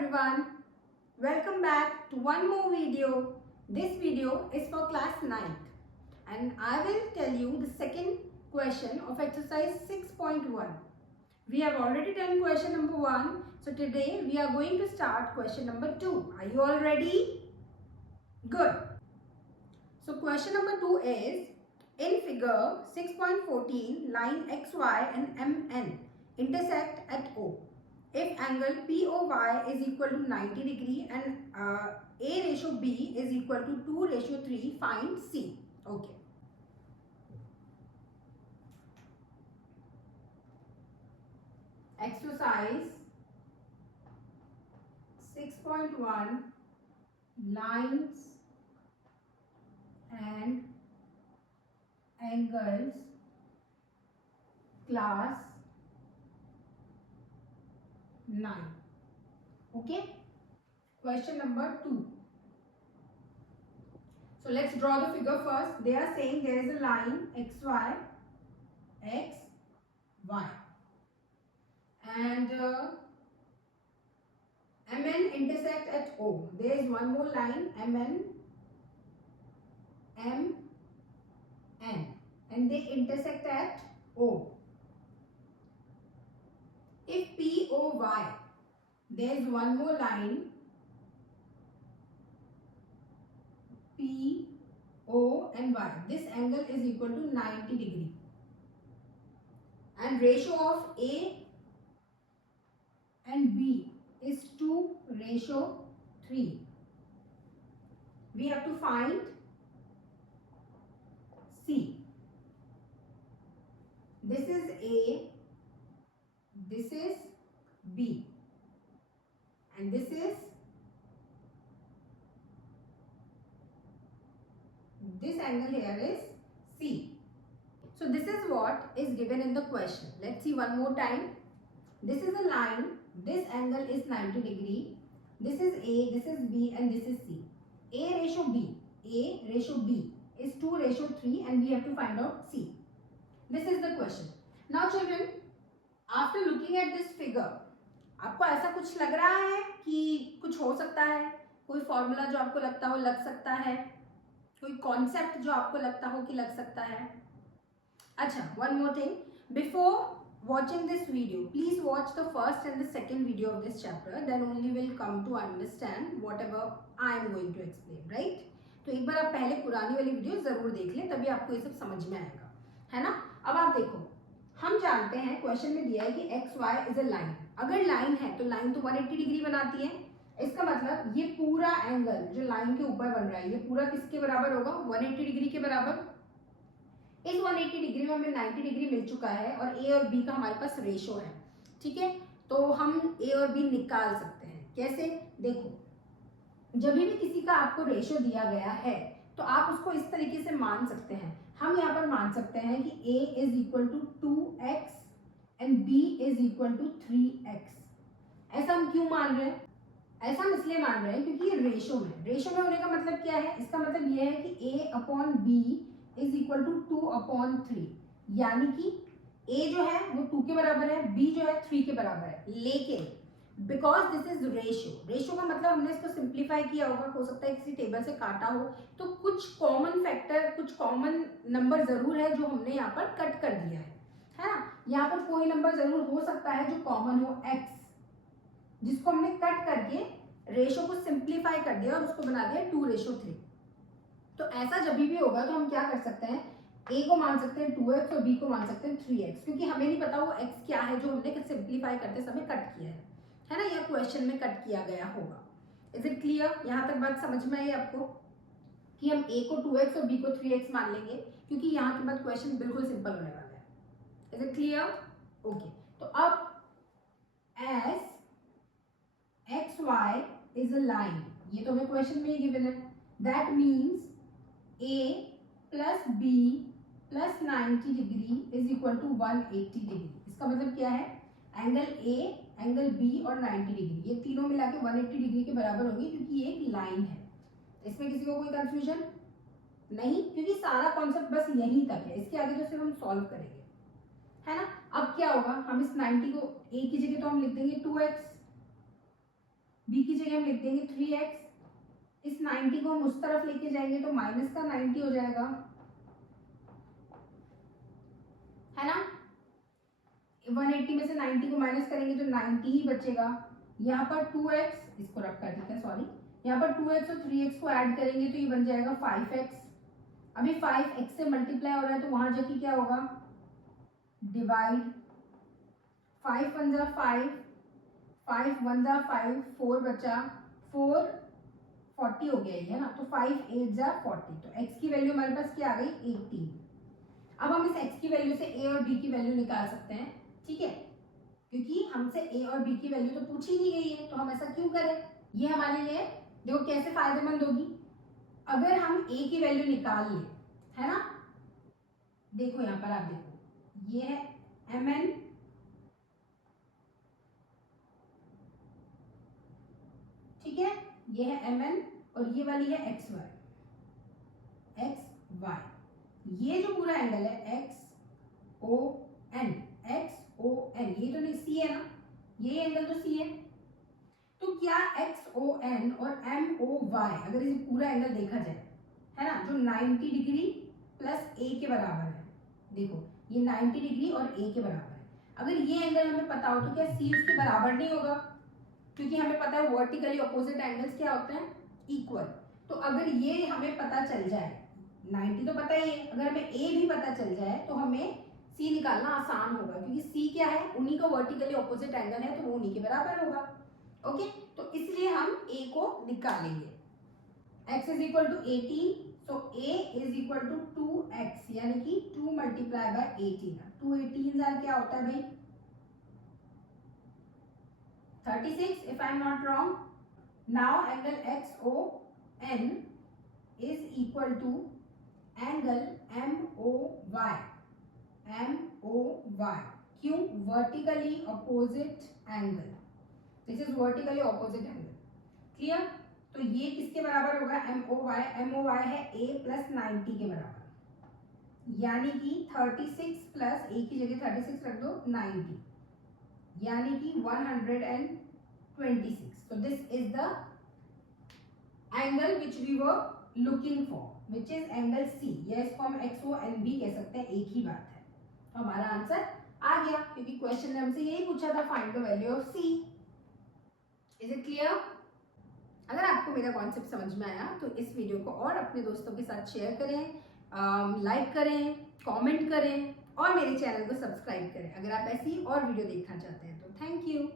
everyone, welcome back to one more video. This video is for class 9th and I will tell you the second question of exercise 6.1. We have already done question number 1, so today we are going to start question number 2. Are you all ready? Good. So question number 2 is, in figure 6.14, line XY and MN intersect at O. If angle POY is equal to 90 degree and A ratio B is equal to 2 ratio 3, find C. Okay. Exercise 6.1, lines and angles, class 9. Okay. Question number 2. So let's draw the figure first. They are saying there is a line XY, X, Y. And MN intersect at O. There is one more line, MN, M, N. And they intersect at O. If POY, there is one more line, PO and Y. This angle is equal to 90 degree. And ratio of A and B is 2 ratio 3. We have to find C. This is A, this is B, and this angle here is C. So this is what is given in the question. Let's see one more time. This is a line, this angle is 90 degree, this is A, this is B, and this is C. A ratio B is 2 ratio 3 and we have to find out C. This is the question. Now children, after looking at this figure, आपको ऐसा कुछ लग रहा है कि कुछ हो सकता है? कोई फॉर्मूला जो आपको लगता हो लग सकता है? कोई कॉन्सेप्ट जो आपको लगता हो कि लग सकता है? अच्छा, one more thing. Before watching this video, please watch the first and the second video of this chapter. Then only will come to understand whatever I am going to explain, right? तो एक बार आप पहले पुरानी वाली video जरूर देख लें, तभी आपको ये सब समझ में आएगा, है ना? अब आप देखो, हम जानते हैं क्वेश्चन में दिया है कि X Y is a line. अगर लाइन है तो लाइन तो 180 डिग्री बनाती है. इसका मतलब ये पूरा एंगल जो लाइन के ऊपर बन रहा है, ये पूरा किसके बराबर होगा? 180 डिग्री के बराबर. इस 180 डिग्री में हमें 90 डिग्री मिल चुका है और ए और बी का हमारे पास रेशो है. ठीक है, तो हम ए और बी निकाल सकते हैं. कैसे? देखो, जब भी किसी का आपको रेशो दिया गया है तो आप उसको इस तरीके से मान सकते हैं. हम यहाँ पर मान सकते हैं कि a is equal to 2x and b is equal to 3x. ऐसा हम क्यों मान रहे हैं? ऐसा हम इसलिए मान रहे हैं क्योंकि ये रेशो में होने का मतलब क्या है? इसका मतलब ये है कि a upon b is equal to 2/3. यानी कि a जो है वो 2 के बराबर है, b जो है 3 के बराबर है. लेकिन बिकॉज दिस इज रेशो का मतलब हमने इसको सिंप्लीफाई किया होगा, हो सकता है किसी टेबल से काटा हो, तो कुछ कॉमन फैक्टर, कुछ कॉमन नंबर जरूर है जो हमने यहाँ पर कट कर दिया है ना? यहाँ पर कोई नंबर जरूर हो सकता है जो कॉमन हो, x, जिसको हमने कट करके रेशो को सिंप्लीफाई कर दिया और उसको बना दिया 2 रेशो 3. तो ऐसा जब भी होगा तो हम क्या कर सकते हैं? a को मान सकते हैं 2x और b को मान सकते हैं 3x, क्योंकि हमें नहीं पता वो x क्या है जो हमने सिंप्लीफाई करते समय कट किया है ना? या क्वेश्चन में कट किया गया होगा. Is it clear? यहाँ तक बात समझ में आई आपको कि हम a को 2x और b को 3x मान लेंगे, क्योंकि यहाँ के बाद क्वेश्चन बिल्कुल सिंपल होने वाला है. Is it clear? ओके. तो अब as X Y is a line, ये तो हमें क्वेश्चन में ही गिवन है. That means a plus b plus 90 degree is equal to 180 degree. इसका मतलब क्या है? एंगल a, एंगल b और 90 डिग्री, ये तीनों मिला के 180 डिग्री के बराबर होंगे, क्योंकि ये एक लाइन है. इसमें किसी को कोई कंफ्यूजन नहीं, क्योंकि सारा कॉन्सेप्ट बस यहीं तक है. इसके आगे तो सिर्फ हम सॉल्व करेंगे, है ना? अब क्या होगा? हम इस 90 को a की जगह तो हम लिख देंगे 2x, b की जगह हम लिख देंगे 3x, इस 90 को हम उस तरफ लेके जाएंगे तो माइनस का 90 हो जाएगा, है ना। 180 में से 90 को माइनस करेंगे तो 90 ही बचेगा। यहाँ पर 2x, इसको रख कर ठीक है, सॉरी, यहाँ पर 2x और 3x को ऐड करेंगे तो ये बन जाएगा 5x। अभी 5x से मल्टीप्लाई हो रहा है तो वहां जाके क्या होगा, डिवाइड, 5 1 जा 5, 5 1 जा 5, 4 बचा, 4 40 हो गया ये, है ना। तो 5 8 जा 40, तो x की वैल्यू हमारे पास क्या आ गई, 18। अब हम इस x की वैल्यू से a और b की वैल्यू निकाल सकते हैं, ठीक है, क्योंकि हमसे a और b की वैल्यू तो पूछी नहीं गई है, तो हम ऐसा क्यों करें। ये हमारे लिए देखो कैसे फायदेमंद होगी, अगर हम a की वैल्यू निकाल लें, है ना। देखो यहाँ पर आप देखो, ये है mn, ठीक है, ये है mn और ये वाली है xy, ये जो पूरा एंगल है XON, ये तो नहीं C है ना, ये एंगल तो C है। तो क्या XON और MOY अगर इसे पूरा एंगल देखा जाए, है ना, जो 90 डिग्री प्लस A के बराबर है, देखो ये 90 डिग्री और A के बराबर है। अगर ये एंगल हमें पता हो तो क्या C उसके बराबर नहीं होगा, क्योंकि हमें पता है वर्टिकली ऑपोजिट एंगल्स क्या होते हैं, इक्वल। तो अगर ये हमें पता चल जाए, 90 तो पता ही है, अगर हमें A भी पता चल जाए तो हमें C निकालना आसान होगा, क्योंकि C क्या है, उन्हीं का वर्टिकली ऑपोजिट एंगल है तो वो उन्हीं के बराबर होगा। ओके, तो इसलिए हम A को निकालेंगे। x is equal to 18, so A is equal to 2x, यानी कि 2 मल्टीप्लाई बाय 18। 2 18 क्या होता है भाई, 36 if I am not wrong. Now angle XON is equal to angle MOY. क्यों, vertically opposite angle. This is vertically opposite angle. Clear? तो ये किसके बराबर होगा, MOY है A प्लस 90 के बराबर, यानी कि 36 प्लस A की जगह 36 रख दो, 90, यानी कि 126. So this is the angle which we were looking for, which is angle C, या इसको हम XON भी कह सकते हैं, एक ही बात है। तो हमारा आंसर आ गया, क्योंकि क्वेश्चन ने हमसे यही पूछा था, find the value of C। Is it clear? अगर आपको मेरा कॉन्सेप्ट समझ में आया तो इस वीडियो को और अपने दोस्तों के साथ शेयर करें, लाइक करें, कमेंट करें और मेरे चैनल को सब्सक्राइब करें अगर आप ऐसी और वीडियो देखना चाहते हैं तो। Thank you.